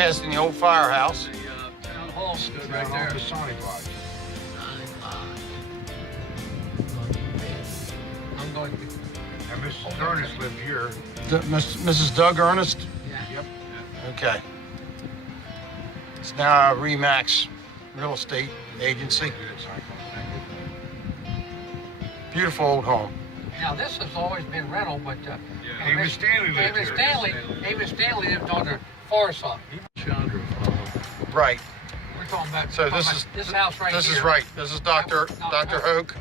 passing the old firehouse. The town hall stood right there. The Sonic Lodge. I'm going to... And Mrs. Ernest lived here. Mrs. Doug Ernest? Yep. Okay. It's now a Remax real estate agency. Beautiful old home. Now, this has always been rental, but... David Stanley lived here. David Stanley lived on the far side. Right. We're talking about... So this house right here. This is right. This is Dr. Hoke. Dr. Hook,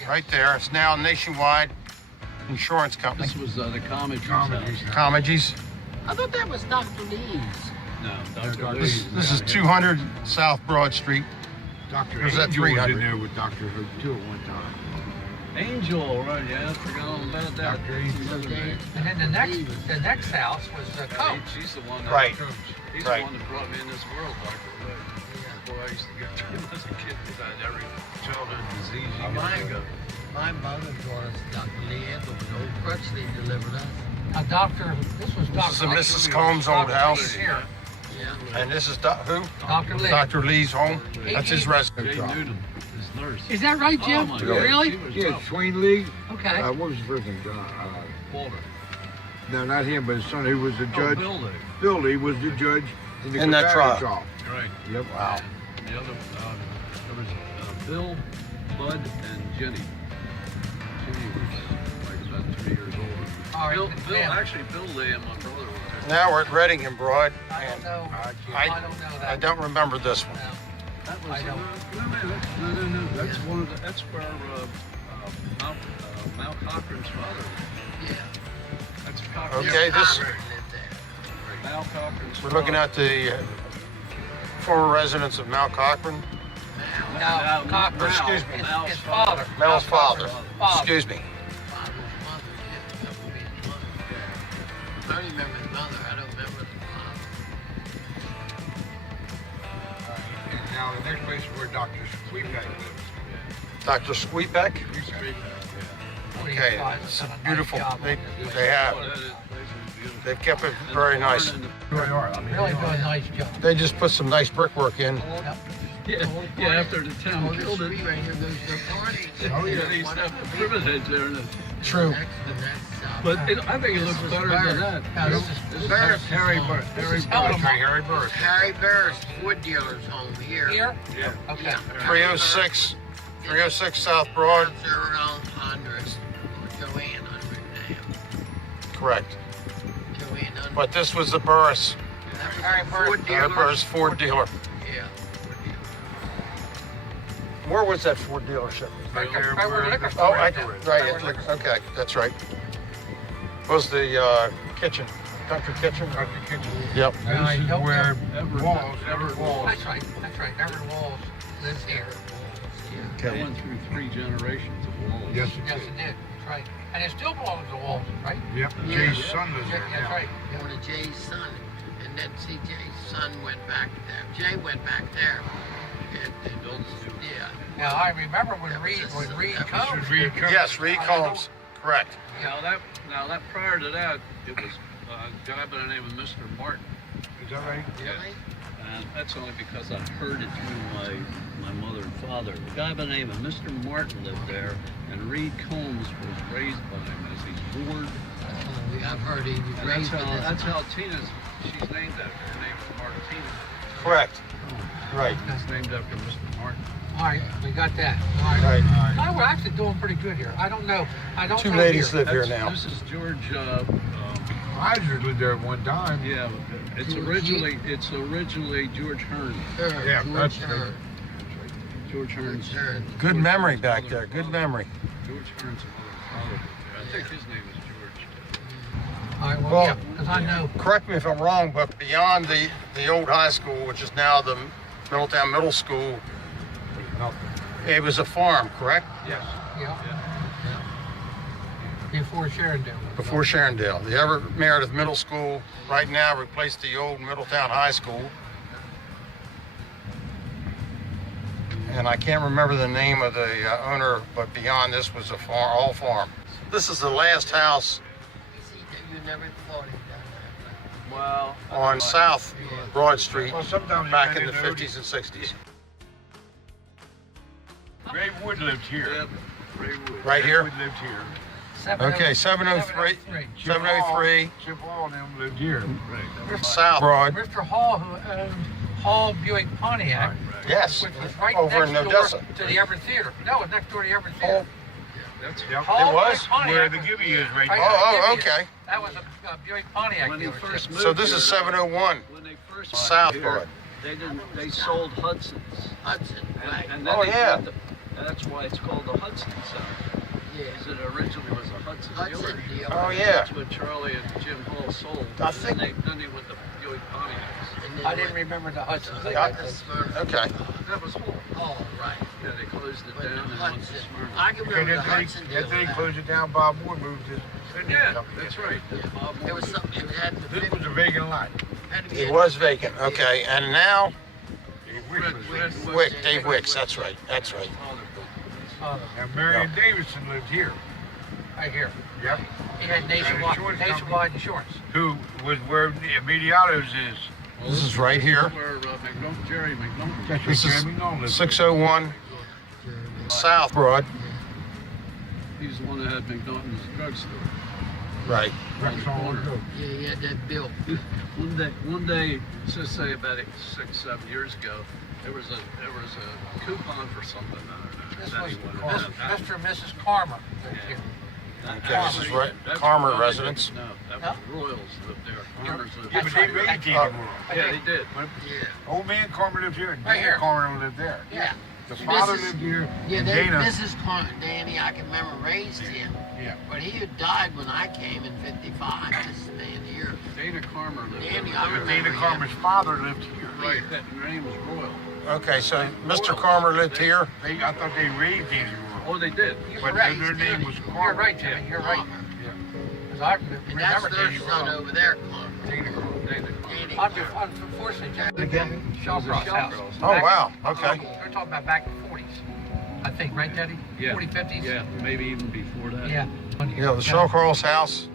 yeah. Right there. It's now Nationwide Insurance Company. This was the Comegy's Comegy's. I thought that was Dr. Lee's. No, Dr. Lee's. This is 200 South Broad Street. Dr. Or is that Angel was 300? in there with Dr. Hook too at one time. Angel, right? Yeah, I forgot all about that. Dr. Angel. And then the next house was Coach. She's the one that Right. He's Right. the one that brought me in this world, Dr. Hook. Boy, I used to get to him as a kid because I had every childhood disease you could think of. My mother brought us Dr. Lee Edwards, old Crutchley delivered us. This was Dr. This is Mrs. Combs' old house. Here. Yeah. And this is who? Dr. Lee. Dr. Lee's home. That's his residence. Jay Newton, his nurse. Is that right, Jim? Oh, my God. Really? She was Yeah, tough. Swain Lee. Okay. What was his first name? Walter. No, not him, but his son who was the Oh, judge. Bill Lee. Bill Lee was the judge in the In that Confederate trial. Right. Yep. Wow. And the other, there was Bill, Bud, and Jenny. Jenny was like about 3 years older. All right, Bill, now- actually, Bill Lee and my brother were there. Now we're at Reading and Broad. I don't And know. I- I don't know that. I don't remember this one. No. That was, I don't- no. That's one of the, that's where Mal Cochran's father. Yeah. That's Cochran. Okay, this Robert lived there. Mal Cochran's we're looking at the former residence of Mal Cochran. No, Cochran. Excuse me. His father. Mel's father. Father. Excuse me. Father's mother, yeah. That would be his mother. I only remember his mother, I don't remember the father. And now the next place is where Dr. Sweetback lives. Dr. Squeebeck. Okay, it's beautiful. They have. They've kept it very nice. Really are. I mean, Really doing a nice job. They just put some nice brickwork in. Yeah, after the town Oh, killed this it. street right here goes to parties. Oh, yeah. They used to have the privet heads there. True. Next to that south. But I think it looks This is better Barrett. than that. Now, this is Barrett's Harry home. Burr. Harry is Burr. Helmut. Harry Burr. Harry Barrett's wood dealer's home here. here? Yeah. Okay. 306 South Broad. They're around 100. Joanne 100 now. Correct. Joanne 100. But this was the Burris. Harry Ford Burr. Harry dealer. Burris Ford dealer. Yeah. Where was that Ford dealership? Right there Right where the liquor Oh, store I, is now. right. It's like, okay, that's right. Was the kitchen, country kitchen? Dr. Kitchen. Yep. Now, this is Nope. where Everett Walls. That's right. Everett Walls lives here. They Okay. went through 3 generations of walls. Yes, Yes, it it did. did. That's right. And it still belongs to Walls, right? Yep. Yeah. Jay's son lives Yeah, there that's now. right. One of Jay's son. And then see Jay's son went back there. Jay went back there. And Built the new- yeah. Now, I remember when Reed Combs. Should Reed Combs. Yes, Reed Combs. Correct. Now that prior to that, it was a guy by the name of Mr. Martin. Is that right? Really? And that's only because I heard it through my mother and father. A guy by the name of Mr. Martin lived there, and Reed Combs was raised by him as his ward. I've heard he was And raised with his that's how Tina's, she's named after, her name is Martina. Correct. Right. It's named after Mr. Martin. All right, we got that. All right. Right. No, we're actually doing pretty good here. I don't know. Two know ladies here. live here now. This is George, Isaac lived there at one time. yeah, it's originally George Hearn. Yeah, George that's Hearn. George Hearn's. Hearn. Good memory back there. Good memory. George Hearn's father. I think his name is George. All right, well, Well, yeah, because I know. Correct me if I'm wrong, but beyond the old high school, which is now the Middletown Middle School, it was a farm, correct? Yes. Yeah. Before Sharondale. Before Sharondale. The Everett Meredith Middle School right now replaced the old Middletown High School. And I can't remember the name of the owner, but beyond this was a farm, all farm. This is the last house. See, you never thought he'd done Well, on South Broad Street Well, sometimes back you in the know, 50s and 60s. Ray Wood lived here. yeah, Raywood. Right Ray here? Wood lived here. Okay, 703. 703 Chip Hall and them lived here. Right. South Broad. Mr. Hall, who owned Hall Buick Pontiac, Yes. which was right Over in next Odessa. door to the Everett Theater. No, it was next door to the Everett Theater. Yep. Hall It was? Buick Pontiac Where the Gibby is right right now. Oh, there. okay. That was a Buick Pontiac When they first dealership. moved So this here, is 701 when they first South moved Broad. here, they sold Hudsons. Hudson, right? And then Oh, they yeah. got that's why it's called the Hudson Center. Yeah. Because it originally was a Hudson Hudson dealer. deal. Oh, yeah. That's what Charlie and Jim Hall sold. I And think- then they went to Buick Pontiacs. And then I didn't went- remember the Hudson thing. Yeah. went to Smyrna. Okay. That was Hall. Oh, right. Yeah, they closed it Went to down and went to Hudson. Smyrna. I can Okay, remember the that's Hudson deal. they closed it down. Bob Moore moved to Yeah, that's right. Bob There was Moore. something, it had to This was a vacant lot. had to be It a- was vacant. Okay, and now Red Wick, Dave Wicks. That's right. That's right. And Marion Davidson lived here. Right here. Yep. He had insurance company. nationwide insurance. Who was where Mediatos is. This is right here. Where Jerry McDonald. That's This where is Jeremy Nolan lived. 601 South Broad. He was the one that had McDonald's drugstore. Right. Rex Hall and Coke. Yeah, he had that bill. One day, let's say about 6, 7 years ago, there was a coupon for something. This that was he wanted to have. Mr. and Mrs. Karma lived here. Okay, this is right. That's Karma where residence. No, that was Royals lived there. Farmers lived Yeah, there. but they raised him. Yeah, they did. Yeah. Old man Carmer lived here, and Right Dana here. Carmer lived there. Yeah. The See, father this is- lived here, Yeah, and they, Dana. Mrs. Danny, I can remember, raised him. Yeah. But he had died when I came in 55, this man here. Dana Carmer lived Danny, there. I But remember Dana him. Carmer's father lived here. Right, that her name was Royal. Okay, so Mr. Karmer lived here. I thought they raised Danny Royal. Oh, they did. But right, their name Danny. was You're Carmer. right, Jimmy. You're right. Palmer. 'Cause I And that's remember their Danny son Royal. over there, Palmer. Dana Carmer. Dana Carmer. Danny. Unfortunately, Jimmy, Shallcross house. Shallcross. Oh, wow. Okay. They're talking about back in the 40s. I think, right, Teddy? Yeah. 40s, 50s? Yeah, maybe even before that. Yeah. You know, the Shallcross house.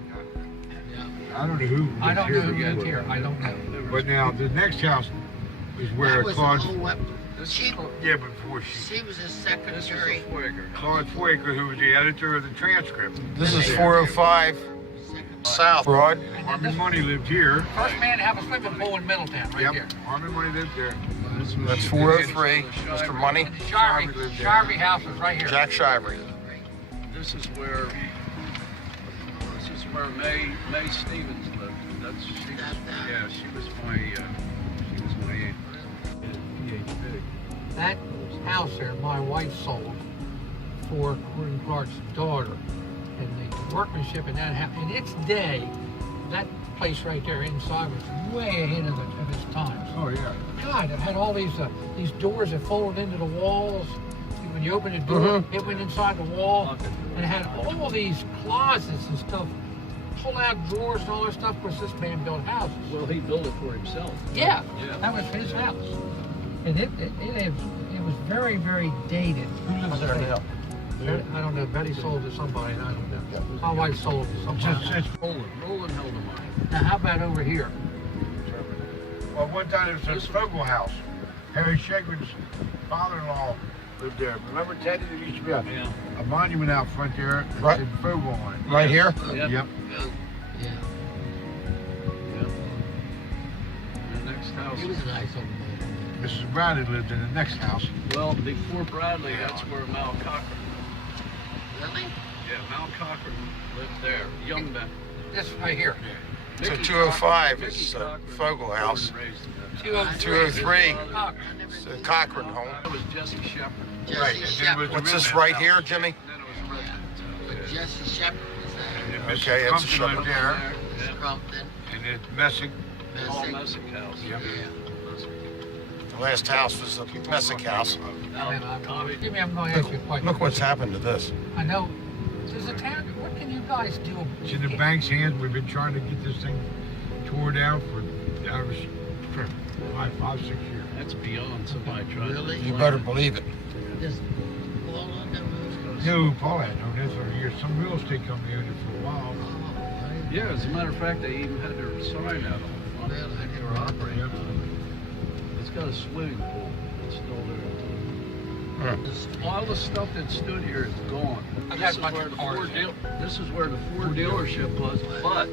I don't know who lived I don't know who here. lived here. I don't know. But now the next house is where That was Claude. This She, is called, Yeah, before she. she was his this was secretary. a Fueger. Claude Fueger, who was the editor of the transcript. This is 405 South Broad. Harmon Money lived here. First man to have a swimming pool in Middletown, right Yep. here. Harmon Money lived there. That's 403. Mr. Money. And the Shirey house was right here. Jack Shivery. This is where May Stevens lived. That's she was, yeah, she was my aunt. That house there, my wife sold for Gordon Clark's daughter. And the workmanship in that house, in its day, that place right there inside was way ahead of its times. Oh, yeah. God, it had all these doors that folded into the walls. When you open the door, Mhm. it went inside the wall. And it had all these closets and stuff, pull-out drawers and all that stuff, because this man built houses. Well, he built it for himself. Yeah, Yeah. that was his house. And it was very, very dated. Who lives there now? I don't know, Betty sold to somebody, and I don't know. My wife sold to somebody. Since, Roland held them on. Now, how about over here? well, one time it was a Fogel house. Harry Shegman's father-in-law lived there. Remember, Teddy, there used to be Yeah. a monument out front there that Right. said Fogel on it. Right here? Yep. Yep. Yeah, Yep. The next house. he was a nice old man. Mrs. Bradley lived in the next house. Well, before Bradley, that's where Mal Cochran. Really? Yeah, Mal Cochran lived there. Young man. This right here. So Mickey 205 Cochran- is Mickey Cochran, Fogel House. born and raised in that. 203 Cochran. is the Cochran home. That was Jesse Shepard. Jesse Right, and then Shepard. was the What's this Redman right house. here, Jimmy? And then it was Redmond. But Jesse Shepard was And there. then Mrs. Okay, it's a Crumpton Shepard. lived there. Yeah. Crumpton, And then Messick. All Messick. Messick House. Yep. Yeah. The last house was the Messick house. Give me, I'm going to ask you a question. Look what's happened to this. I know. Does the town, what can you guys do? It's in the bank's hands. We've been trying to get this thing tore down for 5, 6 years. That's beyond somebody trying Really? to. You better believe it. Just Paul on them roofs. No, Paul had known this for years. Some real estate company owned it for a while. Oh, Yeah, as a matter of fact, they even had their sign out on one. Well, I never operated. It's got a swimming pool. It's still there. Hmm. All the stuff that stood here is gone. I This got is a bunch where of the cars Ford here. This is where the Ford dealership was, but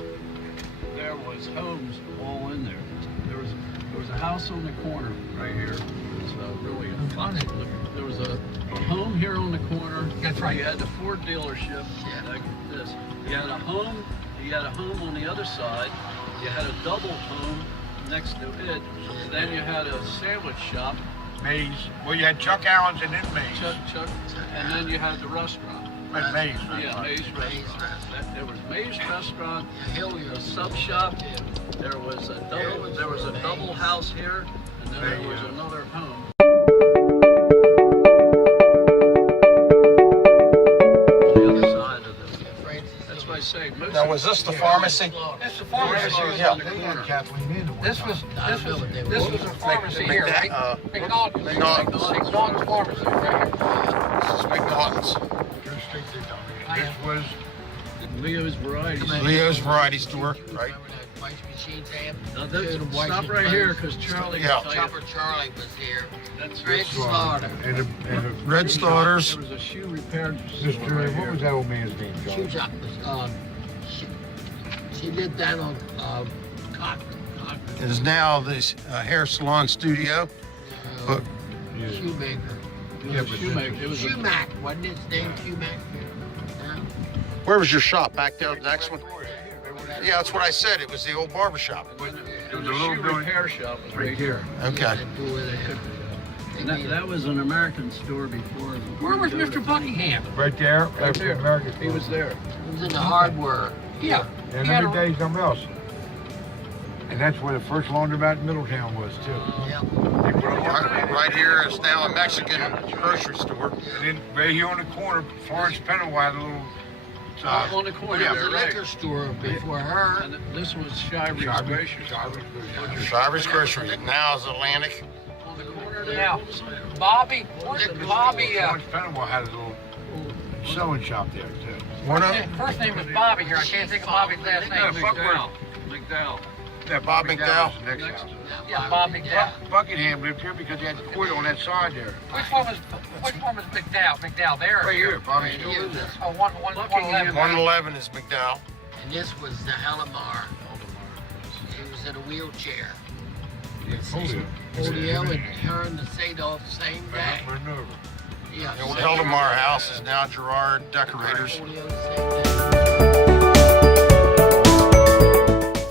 there was homes all in there. There was a house on the corner right here. It's really a fun. There was a home here on the corner. That's right. You had the Ford dealership. Yeah. Like this. You had a home. You had a home on the other side. You had a double home next to it. Then you had a sandwich shop. Mays. Well, you had Chuck Allen's and then Mays. Chuck, and then you had the restaurant. But Mays. Yeah, Mays Restaurant. Restaurant. There was Mays Restaurant, Yeah, Hilliard. a sub shop. There was a double house here, and then there was another home. The other side of this. That's why I say most. Now, was this the pharmacy? That's the pharmacy. Yeah. They had Kathleen in the one This time. was a pharmacy here, right? McNaughton's. McNaughton's pharmacy right here. This is McNaughton's. Go straight to This was Leo's Variety. Leo's Variety Store, right? Remember that White Machine Sam? Now White stop right here, because Charlie. Yeah. will tell you. Chopper Charlie was here. That's Red Slaughter. and a Red Slaughters. There was a shoe repair Mr. store right What here. was that old man's name, Shoe John? shop was, she lived down on, Cotton. It is now this hair salon studio. But Yeah. Shoemaker. Yeah, It was a shoemaker. It was a Shoemack, wasn't his name Shoemack? No? where was your shop? Back there, the next one? Yeah, that's what I said. It was the old barber shop. There was a the little shoe building repair shop was right here. Okay. And that was an American store before. Where was Mr. Buckingham? Right there. Right That's there. American. He was there. He was in the hardware. Yeah. And He had let me a- tell you something else. And that's where the first laundromat in Middletown was too. Yeah. They put a laundromat. Right here is now a Mexican grocery store. And then right here on the corner, Florence Penaway had a little. On the But corner it was there, a right. liquor store before her. And this was Shivery's Gracious. Shivers Grocery. Now is Atlantic. On the corner there. Yeah. what was it? Bobby, Florence Penaway had a little sewing shop there too. One of first name was Bobby here. I can't think of Bobby's last Yeah, name. McDowell. Yeah, Bob McDowell. was the next Next house. Yeah, Bob McDowell. Buckingham lived here because he had the quid on that side there. Which one was McDowell? McDowell there? Right here, Bobby Right still here. lives there. Oh, one Buckingham. 111 is McDowell. And this was the Hellamar. He was in a wheelchair. Polio and her and the Sadolf same day. Right over. Yeah. The old Heldemar house is now Gerard Decorators. Polio, same